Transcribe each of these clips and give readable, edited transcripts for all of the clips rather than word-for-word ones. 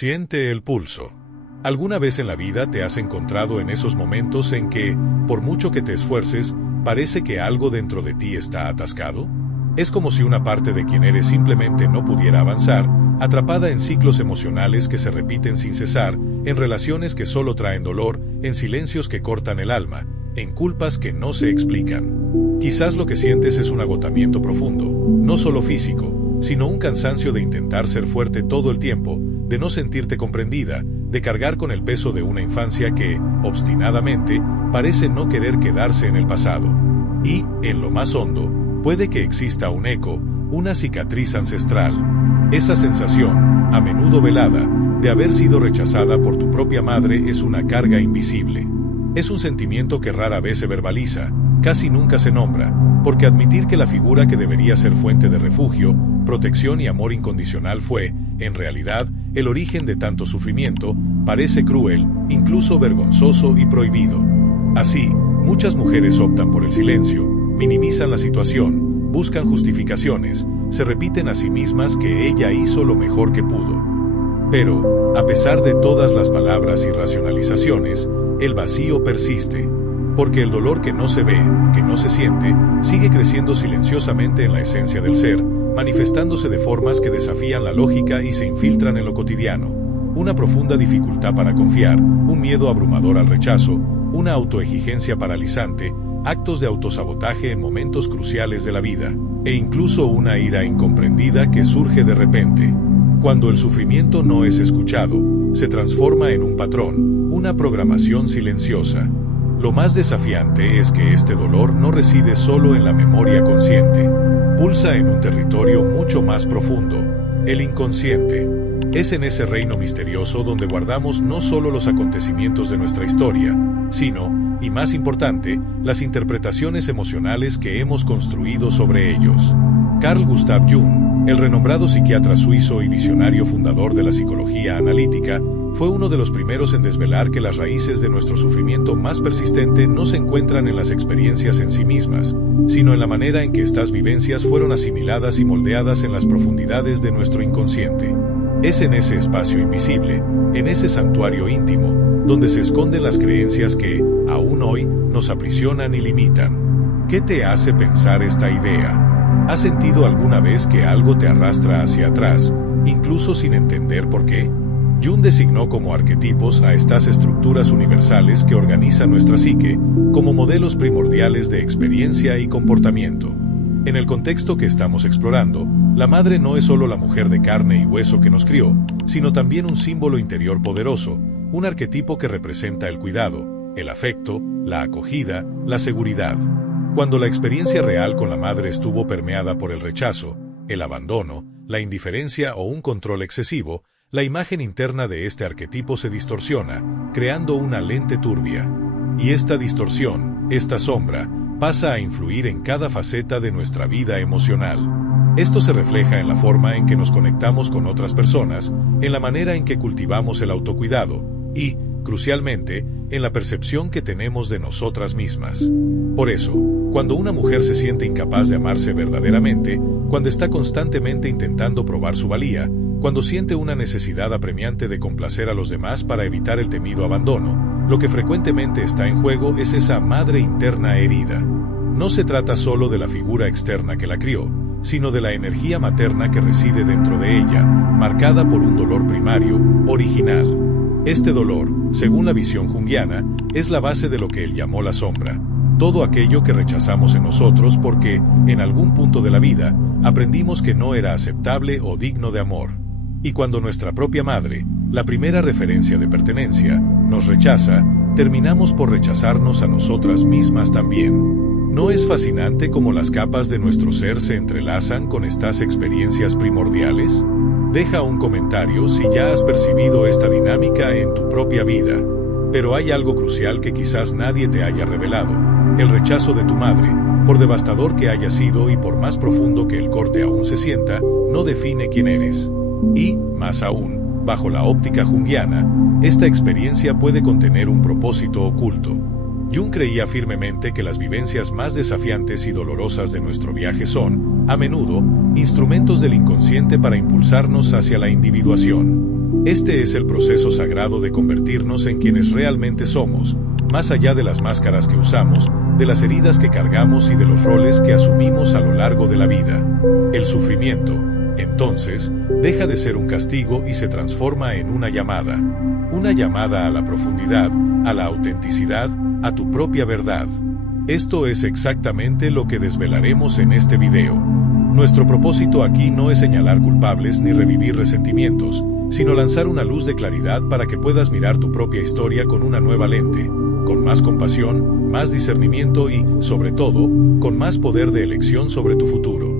Siente el pulso. ¿Alguna vez en la vida te has encontrado en esos momentos en que, por mucho que te esfuerces, parece que algo dentro de ti está atascado? Es como si una parte de quien eres simplemente no pudiera avanzar, atrapada en ciclos emocionales que se repiten sin cesar, en relaciones que solo traen dolor, en silencios que cortan el alma, en culpas que no se explican. Quizás lo que sientes es un agotamiento profundo, no solo físico, sino un cansancio de intentar ser fuerte todo el tiempo, de no sentirte comprendida, de cargar con el peso de una infancia que, obstinadamente, parece no querer quedarse en el pasado. Y, en lo más hondo, puede que exista un eco, una cicatriz ancestral. Esa sensación, a menudo velada, de haber sido rechazada por tu propia madre es una carga invisible. Es un sentimiento que rara vez se verbaliza, casi nunca se nombra, porque admitir que la figura que debería ser fuente de refugio, protección y amor incondicional fue, en realidad, el origen de tanto sufrimiento, parece cruel, incluso vergonzoso y prohibido. Así, muchas mujeres optan por el silencio, minimizan la situación, buscan justificaciones, se repiten a sí mismas que ella hizo lo mejor que pudo. Pero, a pesar de todas las palabras y racionalizaciones, el vacío persiste. Porque el dolor que no se ve, que no se siente, sigue creciendo silenciosamente en la esencia del ser, manifestándose de formas que desafían la lógica y se infiltran en lo cotidiano. Una profunda dificultad para confiar, un miedo abrumador al rechazo, una autoexigencia paralizante, actos de autosabotaje en momentos cruciales de la vida, e incluso una ira incomprendida que surge de repente. Cuando el sufrimiento no es escuchado, se transforma en un patrón, una programación silenciosa. Lo más desafiante es que este dolor no reside solo en la memoria consciente. Pulsa en un territorio mucho más profundo, el inconsciente. Es en ese reino misterioso donde guardamos no solo los acontecimientos de nuestra historia, sino, y más importante, las interpretaciones emocionales que hemos construido sobre ellos. Carl Gustav Jung, el renombrado psiquiatra suizo y visionario fundador de la psicología analítica, fue uno de los primeros en desvelar que las raíces de nuestro sufrimiento más persistente no se encuentran en las experiencias en sí mismas, sino en la manera en que estas vivencias fueron asimiladas y moldeadas en las profundidades de nuestro inconsciente. Es en ese espacio invisible, en ese santuario íntimo, donde se esconden las creencias que, aún hoy, nos aprisionan y limitan. ¿Qué te hace pensar esta idea? ¿Has sentido alguna vez que algo te arrastra hacia atrás, incluso sin entender por qué? Jung designó como arquetipos a estas estructuras universales que organizan nuestra psique, como modelos primordiales de experiencia y comportamiento. En el contexto que estamos explorando, la madre no es solo la mujer de carne y hueso que nos crió, sino también un símbolo interior poderoso, un arquetipo que representa el cuidado, el afecto, la acogida, la seguridad. Cuando la experiencia real con la madre estuvo permeada por el rechazo, el abandono, la indiferencia o un control excesivo, la imagen interna de este arquetipo se distorsiona, creando una lente turbia. Y esta distorsión, esta sombra, pasa a influir en cada faceta de nuestra vida emocional. Esto se refleja en la forma en que nos conectamos con otras personas, en la manera en que cultivamos el autocuidado y, crucialmente, en la percepción que tenemos de nosotras mismas. Por eso, cuando una mujer se siente incapaz de amarse verdaderamente, cuando está constantemente intentando probar su valía, cuando siente una necesidad apremiante de complacer a los demás para evitar el temido abandono, lo que frecuentemente está en juego es esa madre interna herida. No se trata solo de la figura externa que la crió, sino de la energía materna que reside dentro de ella, marcada por un dolor primario, original. Este dolor, según la visión junguiana, es la base de lo que él llamó la sombra. Todo aquello que rechazamos en nosotros porque, en algún punto de la vida, aprendimos que no era aceptable o digno de amor. Y cuando nuestra propia madre, la primera referencia de pertenencia, nos rechaza, terminamos por rechazarnos a nosotras mismas también. ¿No es fascinante cómo las capas de nuestro ser se entrelazan con estas experiencias primordiales? Deja un comentario si ya has percibido esta dinámica en tu propia vida. Pero hay algo crucial que quizás nadie te haya revelado: el rechazo de tu madre, por devastador que haya sido y por más profundo que el corte aún se sienta, no define quién eres. Y, más aún, bajo la óptica junguiana, esta experiencia puede contener un propósito oculto. Jung creía firmemente que las vivencias más desafiantes y dolorosas de nuestro viaje son, a menudo, instrumentos del inconsciente para impulsarnos hacia la individuación. Este es el proceso sagrado de convertirnos en quienes realmente somos, más allá de las máscaras que usamos, de las heridas que cargamos y de los roles que asumimos a lo largo de la vida. El sufrimiento, entonces, deja de ser un castigo y se transforma en una llamada a la profundidad, a la autenticidad, a tu propia verdad. Esto es exactamente lo que desvelaremos en este video. Nuestro propósito aquí no es señalar culpables ni revivir resentimientos, sino lanzar una luz de claridad para que puedas mirar tu propia historia con una nueva lente, con más compasión, más discernimiento y, sobre todo, con más poder de elección sobre tu futuro.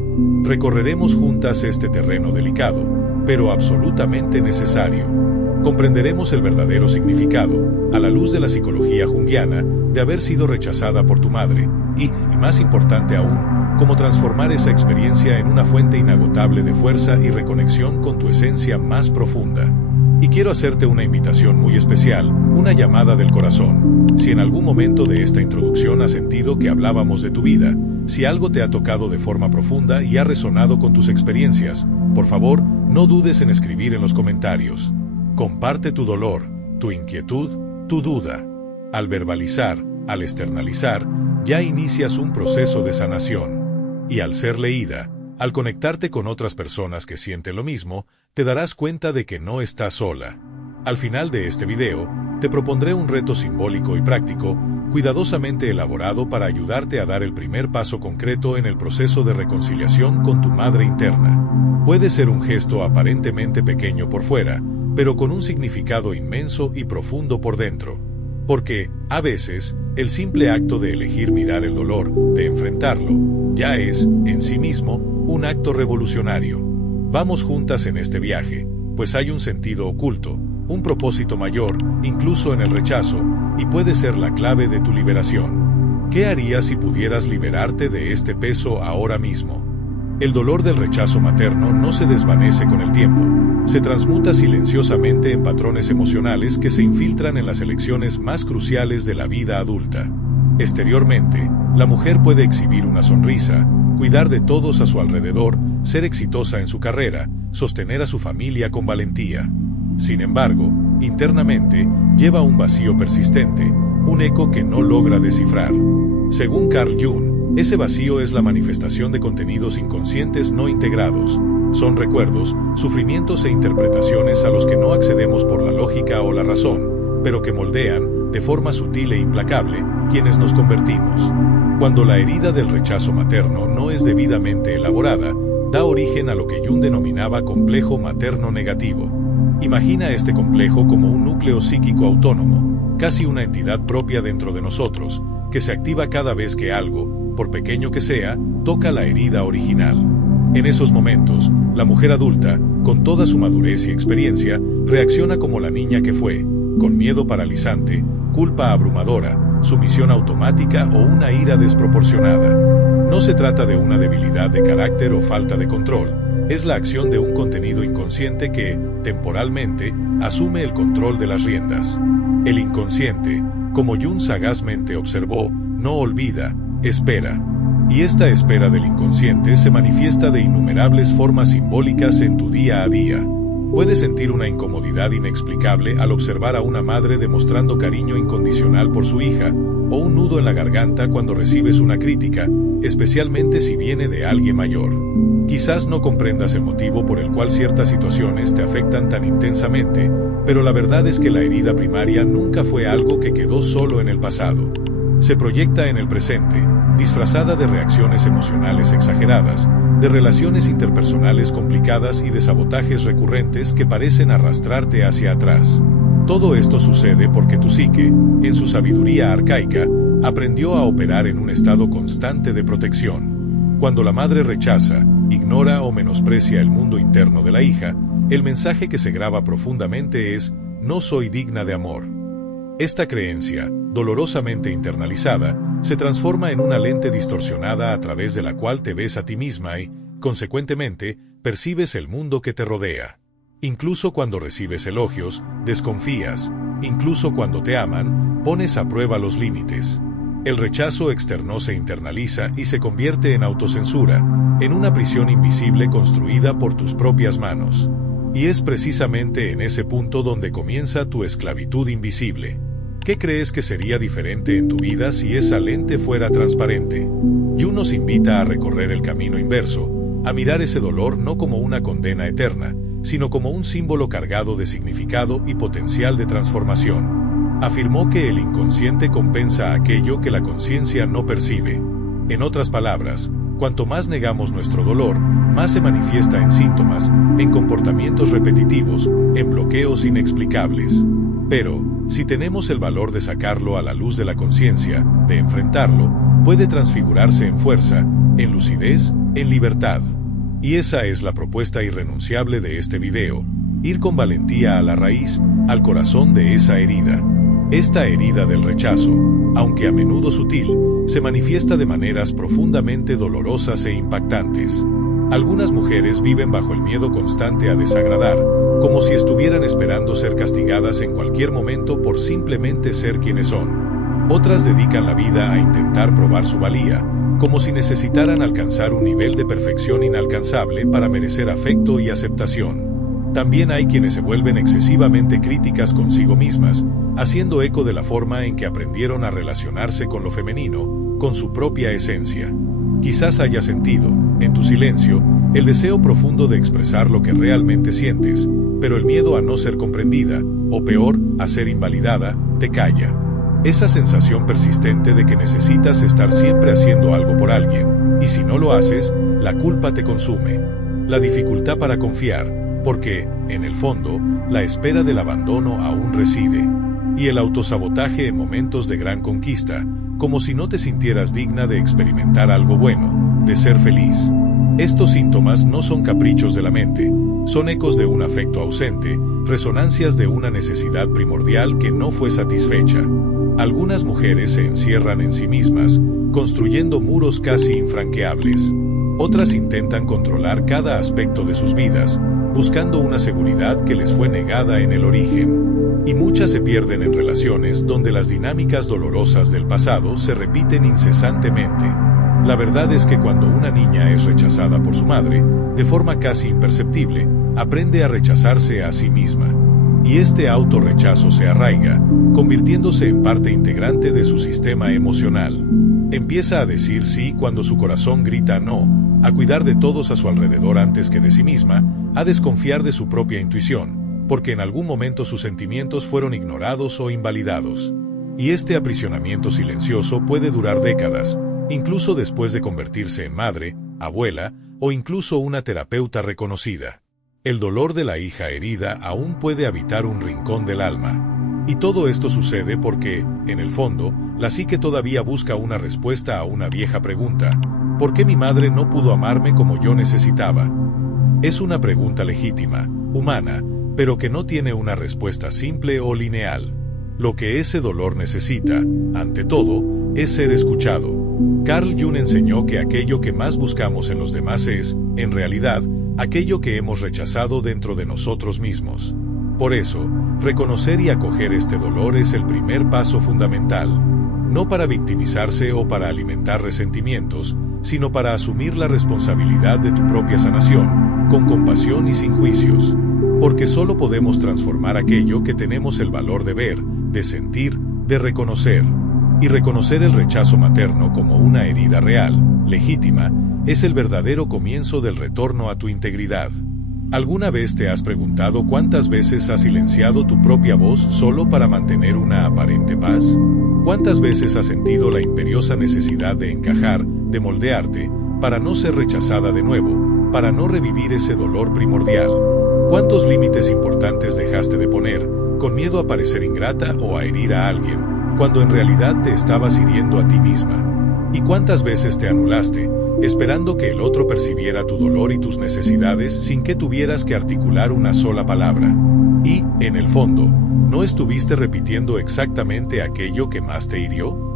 Recorreremos juntas este terreno delicado, pero absolutamente necesario. Comprenderemos el verdadero significado, a la luz de la psicología junguiana, de haber sido rechazada por tu madre, y más importante aún, cómo transformar esa experiencia en una fuente inagotable de fuerza y reconexión con tu esencia más profunda. Y quiero hacerte una invitación muy especial, una llamada del corazón. Si en algún momento de esta introducción has sentido que hablábamos de tu vida, si algo te ha tocado de forma profunda y ha resonado con tus experiencias, por favor, no dudes en escribir en los comentarios. Comparte tu dolor, tu inquietud, tu duda. Al verbalizar, al externalizar, ya inicias un proceso de sanación. Y al ser leída, al conectarte con otras personas que sienten lo mismo, te darás cuenta de que no estás sola. Al final de este video, te propondré un reto simbólico y práctico, cuidadosamente elaborado para ayudarte a dar el primer paso concreto en el proceso de reconciliación con tu madre interna. Puede ser un gesto aparentemente pequeño por fuera, pero con un significado inmenso y profundo por dentro. Porque, a veces, el simple acto de elegir mirar el dolor, de enfrentarlo, ya es, en sí mismo, un acto revolucionario. Vamos juntas en este viaje, pues hay un sentido oculto, un propósito mayor, incluso en el rechazo, y puede ser la clave de tu liberación. ¿Qué harías si pudieras liberarte de este peso ahora mismo? El dolor del rechazo materno no se desvanece con el tiempo, se transmuta silenciosamente en patrones emocionales que se infiltran en las elecciones más cruciales de la vida adulta. Exteriormente, la mujer puede exhibir una sonrisa, cuidar de todos a su alrededor, ser exitosa en su carrera, sostener a su familia con valentía. Sin embargo, internamente, lleva un vacío persistente, un eco que no logra descifrar. Según Carl Jung, ese vacío es la manifestación de contenidos inconscientes no integrados. Son recuerdos, sufrimientos e interpretaciones a los que no accedemos por la lógica o la razón, pero que moldean, de forma sutil e implacable, quienes nos convertimos. Cuando la herida del rechazo materno no es debidamente elaborada, da origen a lo que Jung denominaba complejo materno negativo. Imagina este complejo como un núcleo psíquico autónomo, casi una entidad propia dentro de nosotros, que se activa cada vez que algo, por pequeño que sea, toca la herida original. En esos momentos, la mujer adulta, con toda su madurez y experiencia, reacciona como la niña que fue, con miedo paralizante, culpa abrumadora, sumisión automática o una ira desproporcionada. No se trata de una debilidad de carácter o falta de control, es la acción de un contenido inconsciente que, temporalmente, asume el control de las riendas. El inconsciente, como Jung sagazmente observó, no olvida, espera. Y esta espera del inconsciente se manifiesta de innumerables formas simbólicas en tu día a día. Puedes sentir una incomodidad inexplicable al observar a una madre demostrando cariño incondicional por su hija, o un nudo en la garganta cuando recibes una crítica, especialmente si viene de alguien mayor. Quizás no comprendas el motivo por el cual ciertas situaciones te afectan tan intensamente, pero la verdad es que la herida primaria nunca fue algo que quedó solo en el pasado. Se proyecta en el presente, disfrazada de reacciones emocionales exageradas, de relaciones interpersonales complicadas y de sabotajes recurrentes que parecen arrastrarte hacia atrás. Todo esto sucede porque tu psique, en su sabiduría arcaica, aprendió a operar en un estado constante de protección. Cuando la madre rechaza, ignora o menosprecia el mundo interno de la hija, el mensaje que se graba profundamente es: no soy digna de amor. Esta creencia, dolorosamente internalizada, se transforma en una lente distorsionada a través de la cual te ves a ti misma y, consecuentemente, percibes el mundo que te rodea. Incluso cuando recibes elogios, desconfías, incluso cuando te aman, pones a prueba los límites. El rechazo externo se internaliza y se convierte en autocensura, en una prisión invisible construida por tus propias manos. Y es precisamente en ese punto donde comienza tu esclavitud invisible. ¿Qué crees que sería diferente en tu vida si esa lente fuera transparente? Jung nos invita a recorrer el camino inverso, a mirar ese dolor no como una condena eterna, sino como un símbolo cargado de significado y potencial de transformación. Afirmó que el inconsciente compensa aquello que la conciencia no percibe. En otras palabras, cuanto más negamos nuestro dolor, más se manifiesta en síntomas, en comportamientos repetitivos, en bloqueos inexplicables. Pero, si tenemos el valor de sacarlo a la luz de la conciencia, de enfrentarlo, puede transfigurarse en fuerza, en lucidez, en libertad. Y esa es la propuesta irrenunciable de este video: ir con valentía a la raíz, al corazón de esa herida. Esta herida del rechazo, aunque a menudo sutil, se manifiesta de maneras profundamente dolorosas e impactantes. Algunas mujeres viven bajo el miedo constante a desagradar, como si estuvieran esperando ser castigadas en cualquier momento por simplemente ser quienes son. Otras dedican la vida a intentar probar su valía, como si necesitaran alcanzar un nivel de perfección inalcanzable para merecer afecto y aceptación. También hay quienes se vuelven excesivamente críticas consigo mismas, haciendo eco de la forma en que aprendieron a relacionarse con lo femenino, con su propia esencia. Quizás hayas sentido, en tu silencio, el deseo profundo de expresar lo que realmente sientes, pero el miedo a no ser comprendida, o peor, a ser invalidada, te calla. Esa sensación persistente de que necesitas estar siempre haciendo algo por alguien, y si no lo haces, la culpa te consume. La dificultad para confiar, porque, en el fondo, la espera del abandono aún reside. Y el autosabotaje en momentos de gran conquista, como si no te sintieras digna de experimentar algo bueno, de ser feliz. Estos síntomas no son caprichos de la mente, son ecos de un afecto ausente, resonancias de una necesidad primordial que no fue satisfecha. Algunas mujeres se encierran en sí mismas, construyendo muros casi infranqueables. Otras intentan controlar cada aspecto de sus vidas, buscando una seguridad que les fue negada en el origen. Y muchas se pierden en relaciones donde las dinámicas dolorosas del pasado se repiten incesantemente. La verdad es que cuando una niña es rechazada por su madre, de forma casi imperceptible, aprende a rechazarse a sí misma. Y este autorrechazo se arraiga, convirtiéndose en parte integrante de su sistema emocional. Empieza a decir sí cuando su corazón grita no, a cuidar de todos a su alrededor antes que de sí misma, a desconfiar de su propia intuición, porque en algún momento sus sentimientos fueron ignorados o invalidados. Y este aprisionamiento silencioso puede durar décadas, incluso después de convertirse en madre, abuela o incluso una terapeuta reconocida. El dolor de la hija herida aún puede habitar un rincón del alma. Y todo esto sucede porque, en el fondo, la psique todavía busca una respuesta a una vieja pregunta: ¿por qué mi madre no pudo amarme como yo necesitaba? Es una pregunta legítima, humana, pero que no tiene una respuesta simple o lineal. Lo que ese dolor necesita, ante todo, es ser escuchado. Carl Jung enseñó que aquello que más buscamos en los demás es, en realidad, aquello que hemos rechazado dentro de nosotros mismos. Por eso, reconocer y acoger este dolor es el primer paso fundamental, no para victimizarse o para alimentar resentimientos, sino para asumir la responsabilidad de tu propia sanación, con compasión y sin juicios. Porque solo podemos transformar aquello que tenemos el valor de ver, de sentir, de reconocer. Y reconocer el rechazo materno como una herida real, legítima, es el verdadero comienzo del retorno a tu integridad. ¿Alguna vez te has preguntado cuántas veces has silenciado tu propia voz solo para mantener una aparente paz? ¿Cuántas veces has sentido la imperiosa necesidad de encajar, de moldearte, para no ser rechazada de nuevo, para no revivir ese dolor primordial? ¿Cuántos límites importantes dejaste de poner, con miedo a parecer ingrata o a herir a alguien, cuando en realidad te estabas hiriendo a ti misma? ¿Y cuántas veces te anulaste, esperando que el otro percibiera tu dolor y tus necesidades sin que tuvieras que articular una sola palabra? Y, en el fondo, ¿no estuviste repitiendo exactamente aquello que más te hirió?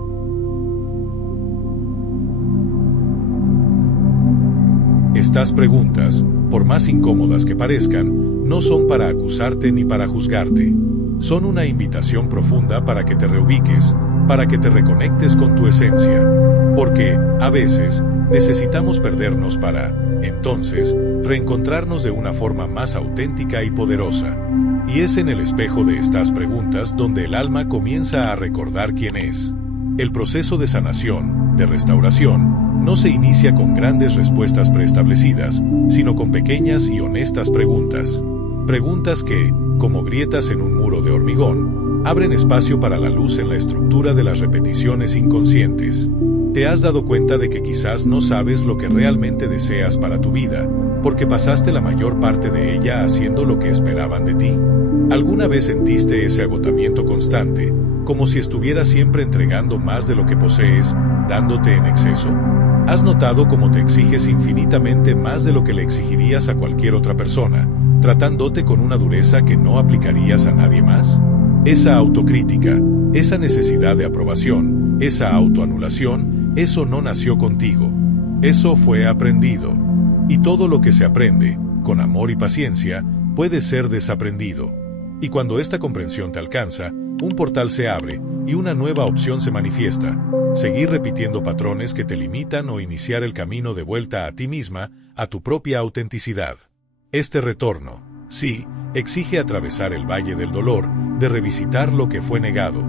Estas preguntas, por más incómodas que parezcan, no son para acusarte ni para juzgarte. Son una invitación profunda para que te reubiques, para que te reconectes con tu esencia. Porque, a veces, necesitamos perdernos para entonces, reencontrarnos de una forma más auténtica y poderosa. Y es en el espejo de estas preguntas donde el alma comienza a recordar quién es. El proceso de sanación, de restauración, no se inicia con grandes respuestas preestablecidas, sino con pequeñas y honestas preguntas. Preguntas que, como grietas en un muro de hormigón, abren espacio para la luz en la estructura de las repeticiones inconscientes. ¿Te has dado cuenta de que quizás no sabes lo que realmente deseas para tu vida, porque pasaste la mayor parte de ella haciendo lo que esperaban de ti? ¿Alguna vez sentiste ese agotamiento constante, como si estuvieras siempre entregando más de lo que posees, dándote en exceso? ¿Has notado cómo te exiges infinitamente más de lo que le exigirías a cualquier otra persona, tratándote con una dureza que no aplicarías a nadie más? Esa autocrítica, esa necesidad de aprobación, esa autoanulación, eso no nació contigo. Eso fue aprendido. Y todo lo que se aprende, con amor y paciencia, puede ser desaprendido. Y cuando esta comprensión te alcanza, un portal se abre y una nueva opción se manifiesta: seguir repitiendo patrones que te limitan o iniciar el camino de vuelta a ti misma, a tu propia autenticidad. Este retorno, sí, exige atravesar el valle del dolor, de revisitar lo que fue negado,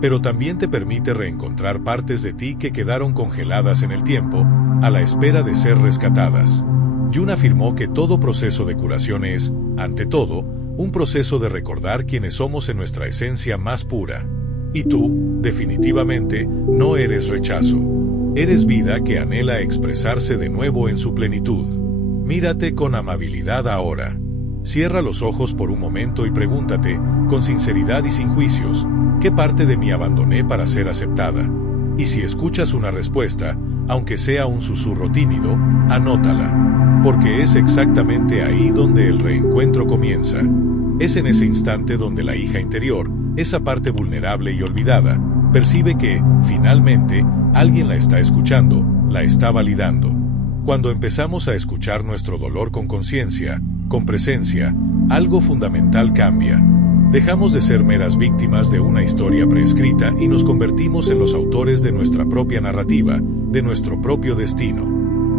pero también te permite reencontrar partes de ti que quedaron congeladas en el tiempo, a la espera de ser rescatadas. Jung afirmó que todo proceso de curación es, ante todo, un proceso de recordar quiénes somos en nuestra esencia más pura. Y tú, definitivamente, no eres rechazo. Eres vida que anhela expresarse de nuevo en su plenitud. Mírate con amabilidad ahora. Cierra los ojos por un momento y pregúntate, con sinceridad y sin juicios, ¿qué parte de mí abandoné para ser aceptada? Y si escuchas una respuesta, aunque sea un susurro tímido, anótala. Porque es exactamente ahí donde el reencuentro comienza. Es en ese instante donde la hija interior, esa parte vulnerable y olvidada, percibe que, finalmente, alguien la está escuchando, la está validando. Cuando empezamos a escuchar nuestro dolor con conciencia, con presencia, algo fundamental cambia. Dejamos de ser meras víctimas de una historia preescrita y nos convertimos en los autores de nuestra propia narrativa, de nuestro propio destino.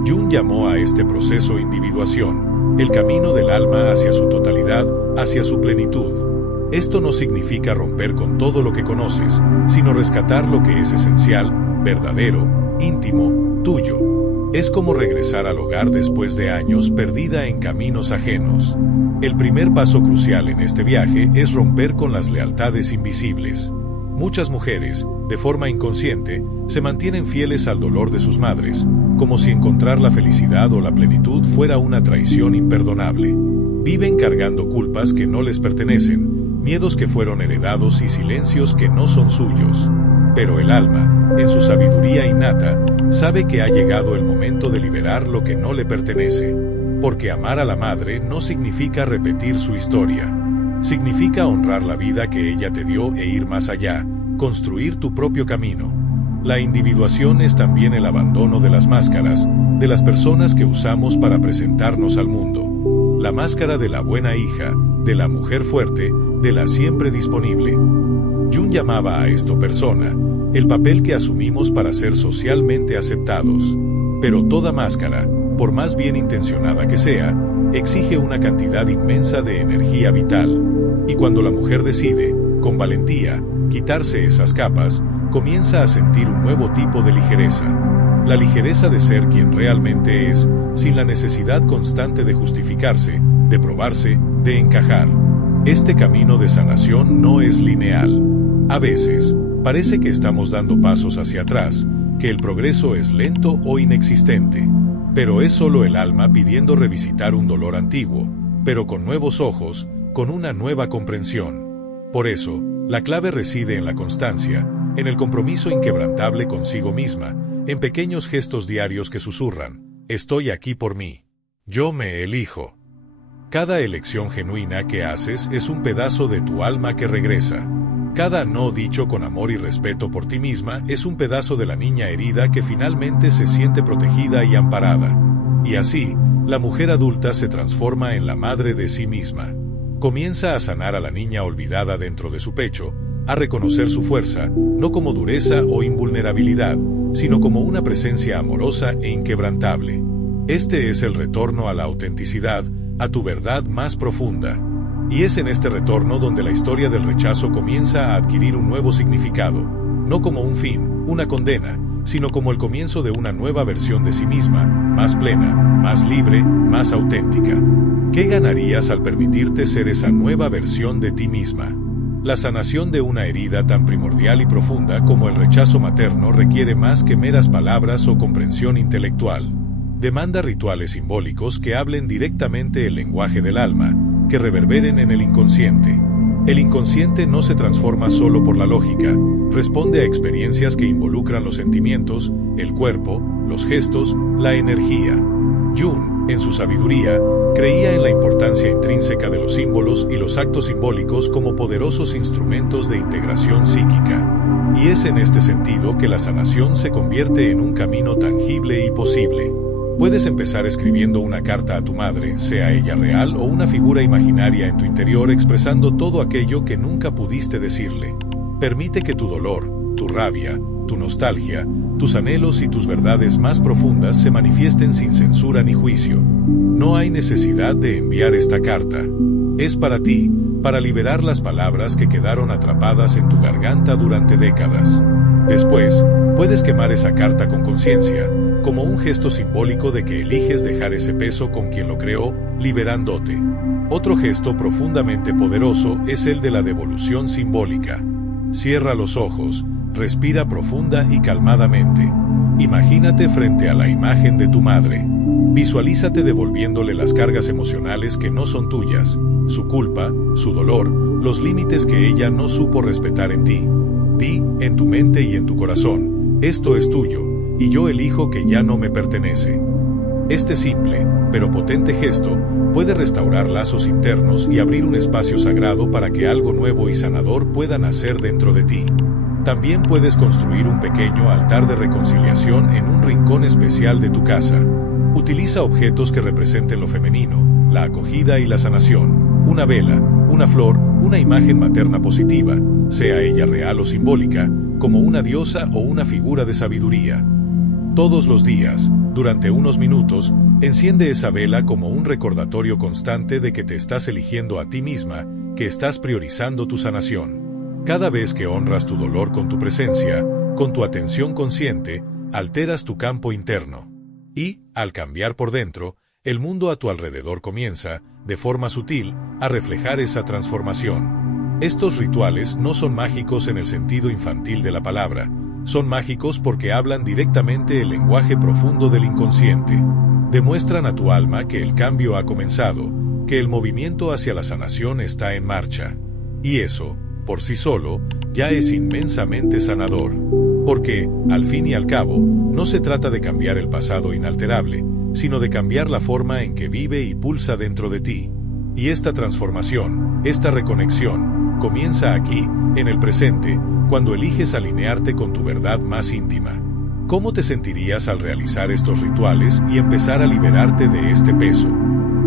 Jung llamó a este proceso individuación, el camino del alma hacia su totalidad, hacia su plenitud. Esto no significa romper con todo lo que conoces, sino rescatar lo que es esencial, verdadero, íntimo, tuyo. Es como regresar al hogar después de años perdida en caminos ajenos. El primer paso crucial en este viaje es romper con las lealtades invisibles. Muchas mujeres, de forma inconsciente, se mantienen fieles al dolor de sus madres, como si encontrar la felicidad o la plenitud fuera una traición imperdonable. Viven cargando culpas que no les pertenecen, miedos que fueron heredados y silencios que no son suyos. Pero el alma, en su sabiduría innata, sabe que ha llegado el momento de liberar lo que no le pertenece. Porque amar a la madre no significa repetir su historia. Significa honrar la vida que ella te dio e ir más allá, construir tu propio camino. La individuación es también el abandono de las máscaras, de las personas que usamos para presentarnos al mundo. La máscara de la buena hija, de la mujer fuerte, de la siempre disponible. Jung llamaba a esto persona, el papel que asumimos para ser socialmente aceptados. Pero toda máscara, por más bien intencionada que sea, exige una cantidad inmensa de energía vital. Y cuando la mujer decide, con valentía, quitarse esas capas, comienza a sentir un nuevo tipo de ligereza. La ligereza de ser quien realmente es, sin la necesidad constante de justificarse, de probarse, de encajar. Este camino de sanación no es lineal. A veces, parece que estamos dando pasos hacia atrás, que el progreso es lento o inexistente. Pero es solo el alma pidiendo revisitar un dolor antiguo, pero con nuevos ojos, con una nueva comprensión. Por eso, la clave reside en la constancia, en el compromiso inquebrantable consigo misma, en pequeños gestos diarios que susurran: estoy aquí por mí. Yo me elijo. Cada elección genuina que haces es un pedazo de tu alma que regresa. Cada no dicho con amor y respeto por ti misma es un pedazo de la niña herida que finalmente se siente protegida y amparada. Y así, la mujer adulta se transforma en la madre de sí misma. Comienza a sanar a la niña olvidada dentro de su pecho, a reconocer su fuerza, no como dureza o invulnerabilidad, sino como una presencia amorosa e inquebrantable. Este es el retorno a la autenticidad, a tu verdad más profunda. Y es en este retorno donde la historia del rechazo comienza a adquirir un nuevo significado, no como un fin, una condena, sino como el comienzo de una nueva versión de sí misma, más plena, más libre, más auténtica. ¿Qué ganarías al permitirte ser esa nueva versión de ti misma? La sanación de una herida tan primordial y profunda como el rechazo materno requiere más que meras palabras o comprensión intelectual. Demanda rituales simbólicos que hablen directamente el lenguaje del alma, que reverberen en el inconsciente. El inconsciente no se transforma solo por la lógica, responde a experiencias que involucran los sentimientos, el cuerpo, los gestos, la energía. Jung, en su sabiduría, creía en la importancia intrínseca de los símbolos y los actos simbólicos como poderosos instrumentos de integración psíquica. Y es en este sentido que la sanación se convierte en un camino tangible y posible. Puedes empezar escribiendo una carta a tu madre, sea ella real o una figura imaginaria en tu interior, expresando todo aquello que nunca pudiste decirle. Permite que tu dolor, tu rabia, tu nostalgia, tus anhelos y tus verdades más profundas se manifiesten sin censura ni juicio. No hay necesidad de enviar esta carta. Es para ti, para liberar las palabras que quedaron atrapadas en tu garganta durante décadas. Después, puedes quemar esa carta con conciencia, como un gesto simbólico de que eliges dejar ese peso con quien lo creó, liberándote. Otro gesto profundamente poderoso es el de la devolución simbólica. Cierra los ojos, respira profunda y calmadamente. Imagínate frente a la imagen de tu madre. Visualízate devolviéndole las cargas emocionales que no son tuyas, su culpa, su dolor, los límites que ella no supo respetar en ti. Di, en tu mente y en tu corazón, esto es tuyo, y yo elijo que ya no me pertenece. Este simple, pero potente gesto, puede restaurar lazos internos y abrir un espacio sagrado para que algo nuevo y sanador pueda nacer dentro de ti. También puedes construir un pequeño altar de reconciliación en un rincón especial de tu casa. Utiliza objetos que representen lo femenino, la acogida y la sanación. Una vela, una flor, una imagen materna positiva, sea ella real o simbólica, como una diosa o una figura de sabiduría. Todos los días, durante unos minutos, enciende esa vela como un recordatorio constante de que te estás eligiendo a ti misma, que estás priorizando tu sanación. Cada vez que honras tu dolor con tu presencia, con tu atención consciente, alteras tu campo interno. Y, al cambiar por dentro, el mundo a tu alrededor comienza, de forma sutil, a reflejar esa transformación. Estos rituales no son mágicos en el sentido infantil de la palabra, son mágicos porque hablan directamente el lenguaje profundo del inconsciente. Demuestran a tu alma que el cambio ha comenzado, que el movimiento hacia la sanación está en marcha. Y eso, por sí solo, ya es inmensamente sanador. Porque, al fin y al cabo, no se trata de cambiar el pasado inalterable, sino de cambiar la forma en que vive y pulsa dentro de ti. Y esta transformación, esta reconexión, comienza aquí, en el presente, cuando eliges alinearte con tu verdad más íntima. ¿Cómo te sentirías al realizar estos rituales y empezar a liberarte de este peso?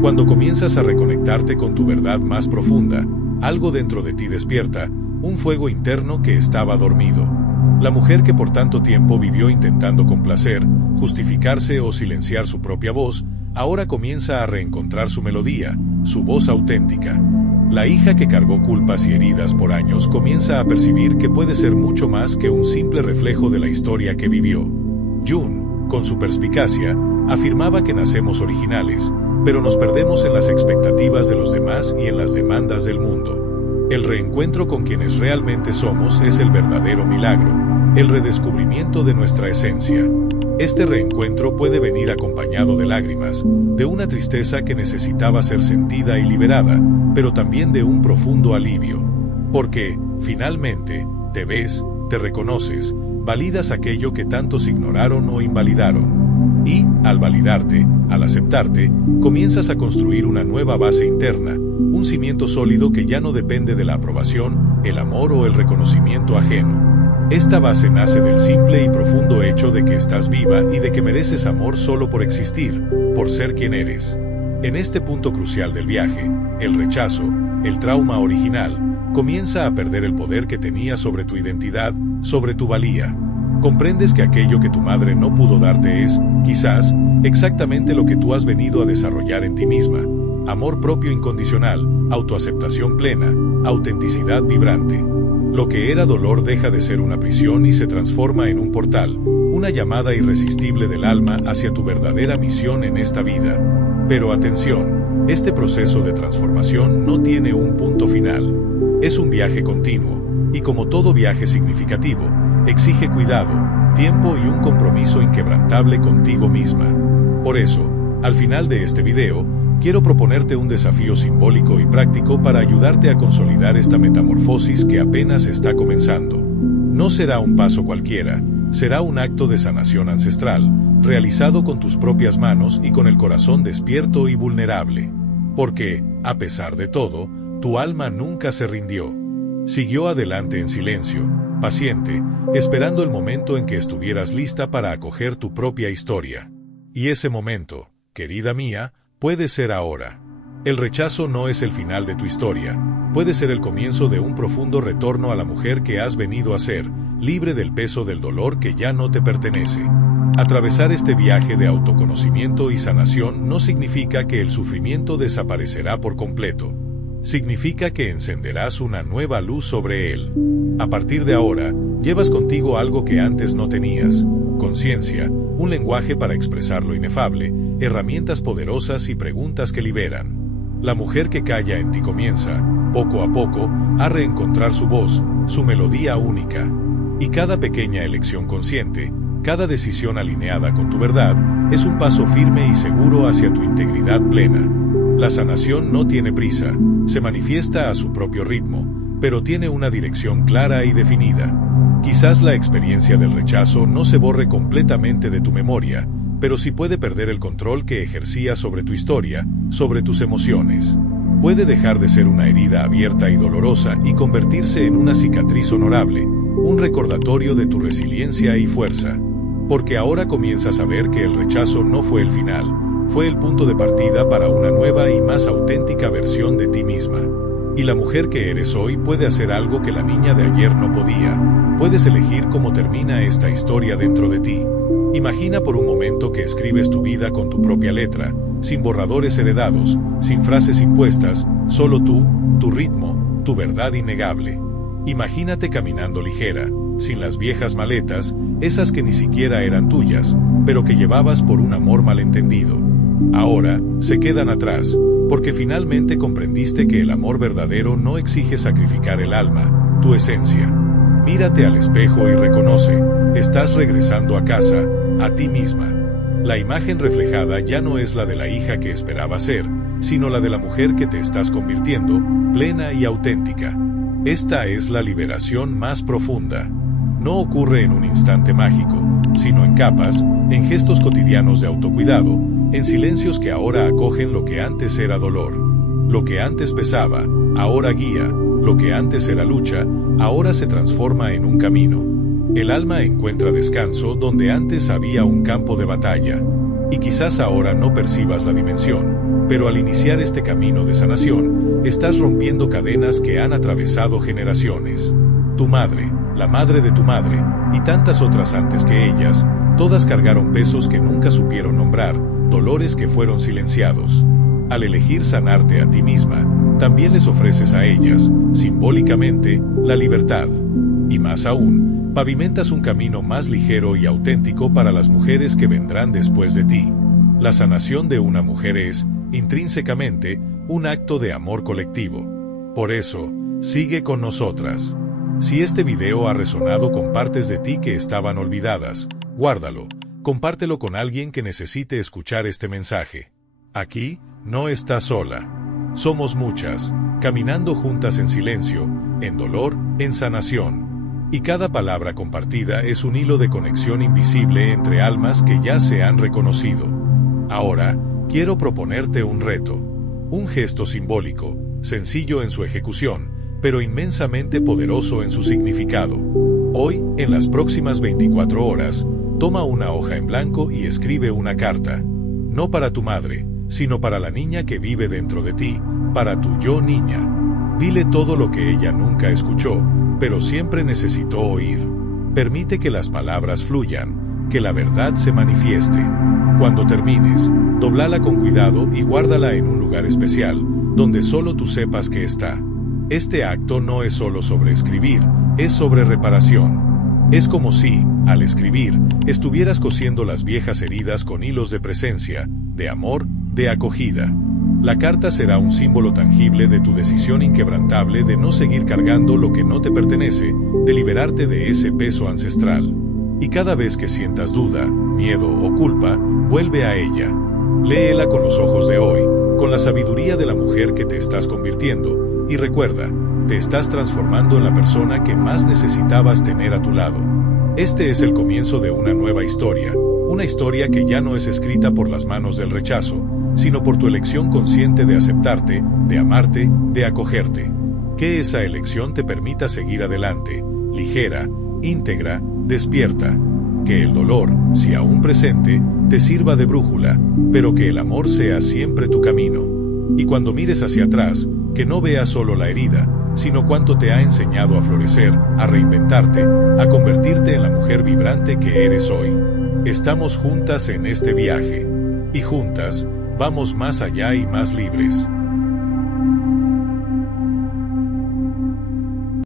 Cuando comienzas a reconectarte con tu verdad más profunda, algo dentro de ti despierta, un fuego interno que estaba dormido. La mujer que por tanto tiempo vivió intentando complacer, justificarse o silenciar su propia voz, ahora comienza a reencontrar su melodía, su voz auténtica. La hija que cargó culpas y heridas por años comienza a percibir que puede ser mucho más que un simple reflejo de la historia que vivió. Jung, con su perspicacia, afirmaba que nacemos originales, pero nos perdemos en las expectativas de los demás y en las demandas del mundo. El reencuentro con quienes realmente somos es el verdadero milagro, el redescubrimiento de nuestra esencia. Este reencuentro puede venir acompañado de lágrimas, de una tristeza que necesitaba ser sentida y liberada, pero también de un profundo alivio. Porque, finalmente, te ves, te reconoces, validas aquello que tantos ignoraron o invalidaron. Y, al validarte, al aceptarte, comienzas a construir una nueva base interna, un cimiento sólido que ya no depende de la aprobación, el amor o el reconocimiento ajeno. Esta base nace del simple y profundo hecho de que estás viva y de que mereces amor solo por existir, por ser quien eres. En este punto crucial del viaje, el rechazo, el trauma original, comienza a perder el poder que tenía sobre tu identidad, sobre tu valía. Comprendes que aquello que tu madre no pudo darte es, quizás, exactamente lo que tú has venido a desarrollar en ti misma: amor propio incondicional, autoaceptación plena, autenticidad vibrante. Lo que era dolor deja de ser una prisión y se transforma en un portal, una llamada irresistible del alma hacia tu verdadera misión en esta vida. Pero atención, este proceso de transformación no tiene un punto final. Es un viaje continuo, y como todo viaje significativo, exige cuidado, tiempo y un compromiso inquebrantable contigo misma. Por eso, al final de este video, quiero proponerte un desafío simbólico y práctico para ayudarte a consolidar esta metamorfosis que apenas está comenzando. No será un paso cualquiera, será un acto de sanación ancestral, realizado con tus propias manos y con el corazón despierto y vulnerable. Porque, a pesar de todo, tu alma nunca se rindió. Siguió adelante en silencio, paciente, esperando el momento en que estuvieras lista para acoger tu propia historia. Y ese momento, querida mía, puede ser ahora. El rechazo no es el final de tu historia, puede ser el comienzo de un profundo retorno a la mujer que has venido a ser, libre del peso del dolor que ya no te pertenece. Atravesar este viaje de autoconocimiento y sanación no significa que el sufrimiento desaparecerá por completo. Significa que encenderás una nueva luz sobre él. A partir de ahora, llevas contigo algo que antes no tenías: conciencia, un lenguaje para expresar lo inefable, herramientas poderosas y preguntas que liberan. La mujer que calla en ti comienza, poco a poco, a reencontrar su voz, su melodía única. Y cada pequeña elección consciente, cada decisión alineada con tu verdad, es un paso firme y seguro hacia tu integridad plena. La sanación no tiene prisa, se manifiesta a su propio ritmo, pero tiene una dirección clara y definida. Quizás la experiencia del rechazo no se borre completamente de tu memoria, pero sí puede perder el control que ejercía sobre tu historia, sobre tus emociones. Puede dejar de ser una herida abierta y dolorosa y convertirse en una cicatriz honorable, un recordatorio de tu resiliencia y fuerza. Porque ahora comienzas a ver que el rechazo no fue el final, fue el punto de partida para una nueva y más auténtica versión de ti misma. Y la mujer que eres hoy puede hacer algo que la niña de ayer no podía. Puedes elegir cómo termina esta historia dentro de ti. Imagina por un momento que escribes tu vida con tu propia letra, sin borradores heredados, sin frases impuestas, solo tú, tu ritmo, tu verdad innegable. Imagínate caminando ligera, sin las viejas maletas, esas que ni siquiera eran tuyas, pero que llevabas por un amor malentendido. Ahora, se quedan atrás, porque finalmente comprendiste que el amor verdadero no exige sacrificar el alma, tu esencia. Mírate al espejo y reconoce, estás regresando a casa, a ti misma. La imagen reflejada ya no es la de la hija que esperabas ser, sino la de la mujer que te estás convirtiendo, plena y auténtica. Esta es la liberación más profunda. No ocurre en un instante mágico, sino en capas, en gestos cotidianos de autocuidado, en silencios que ahora acogen lo que antes era dolor. Lo que antes pesaba, ahora guía, lo que antes era lucha, ahora se transforma en un camino. El alma encuentra descanso donde antes había un campo de batalla. Y quizás ahora no percibas la dimensión, pero al iniciar este camino de sanación, estás rompiendo cadenas que han atravesado generaciones. Tu madre, la madre de tu madre, y tantas otras antes que ellas, todas cargaron pesos que nunca supieron nombrar, dolores que fueron silenciados. Al elegir sanarte a ti misma, también les ofreces a ellas, simbólicamente, la libertad. Y más aún, pavimentas un camino más ligero y auténtico para las mujeres que vendrán después de ti. La sanación de una mujer es, intrínsecamente, un acto de amor colectivo. Por eso, sigue con nosotras. Si este video ha resonado con partes de ti que estaban olvidadas, guárdalo, compártelo con alguien que necesite escuchar este mensaje. Aquí, no estás sola. Somos muchas, caminando juntas en silencio, en dolor, en sanación. Y cada palabra compartida es un hilo de conexión invisible entre almas que ya se han reconocido. Ahora, quiero proponerte un reto. Un gesto simbólico, sencillo en su ejecución, pero inmensamente poderoso en su significado. Hoy, en las próximas 24 horas, toma una hoja en blanco y escribe una carta. No para tu madre, sino para la niña que vive dentro de ti, para tu yo niña. Dile todo lo que ella nunca escuchó, pero siempre necesitó oír. Permite que las palabras fluyan, que la verdad se manifieste. Cuando termines, dóblala con cuidado y guárdala en un lugar especial, donde solo tú sepas que está. Este acto no es solo sobre escribir, es sobre reparación. Es como si, al escribir, estuvieras cosiendo las viejas heridas con hilos de presencia, de amor, de acogida. La carta será un símbolo tangible de tu decisión inquebrantable de no seguir cargando lo que no te pertenece, de liberarte de ese peso ancestral. Y cada vez que sientas duda, miedo o culpa, vuelve a ella. Léela con los ojos de hoy, con la sabiduría de la mujer que te estás convirtiendo, y recuerda, te estás transformando en la persona que más necesitabas tener a tu lado. Este es el comienzo de una nueva historia, una historia que ya no es escrita por las manos del rechazo, sino por tu elección consciente de aceptarte, de amarte, de acogerte. Que esa elección te permita seguir adelante, ligera, íntegra, despierta. Que el dolor, si aún presente, te sirva de brújula, pero que el amor sea siempre tu camino. Y cuando mires hacia atrás, que no veas solo la herida, sino cuánto te ha enseñado a florecer, a reinventarte, a convertirte en la mujer vibrante que eres hoy. Estamos juntas en este viaje. Y juntas, vamos más allá y más libres.